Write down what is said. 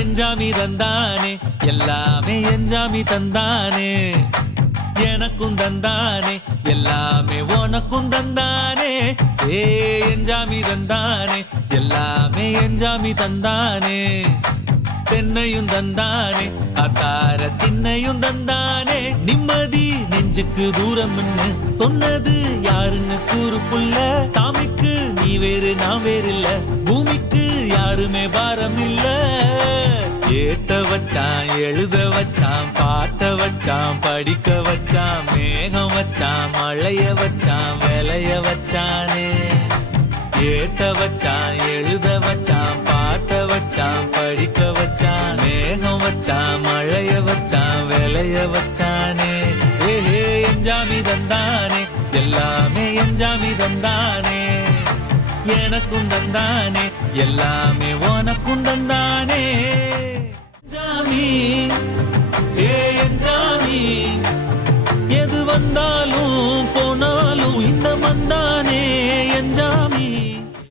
எஞ்சாமி தந்தானே எல்லாமே எஞ்சாமி தந்தானே எனக்கும் தந்தானே எல்லாமே உனக்கும் தந்தானே ஏ எஞ்சாமி தந்தானே எல்லாமே எஞ்சாமி தந்தானே தென்னையும் தந்தானே அத்தார திண்ணையும் தந்தானே நிம்மதி நெஞ்சுக்கு தூரம்னு சொன்னது யாருன்னு கூறு புள்ள சாமிக்கு நீ வேறு நான் வேறு இல்ல பூமிக்கு யாருமே பாரம் இல்ல ஏத்த வச்சான் எழுத வச்சான் பாட்ட வச்சான் படிக்க வச்சான் மேகம் வச்சான் மழைய வச்சான் விளைய வச்சானே ஏத்த வச்சான் எழுத வச்சான் பாட்ட வச்சான் படிக்க வச்சான் மேகம் வச்சான் மழைய வச்சான் விளைய வச்சானே ஏ எஞ்சாமி தந்தானே எல்லாமே எஞ்சாமி தந்தானே எனக்கும் தந்தானே எல்லாமே உனக்கும் தந்தானே எஞ்சாமி ஏ எஞ்சாமி எது வந்தாலும் போனாலும் இந்த மந்தானே எஞ்சாமி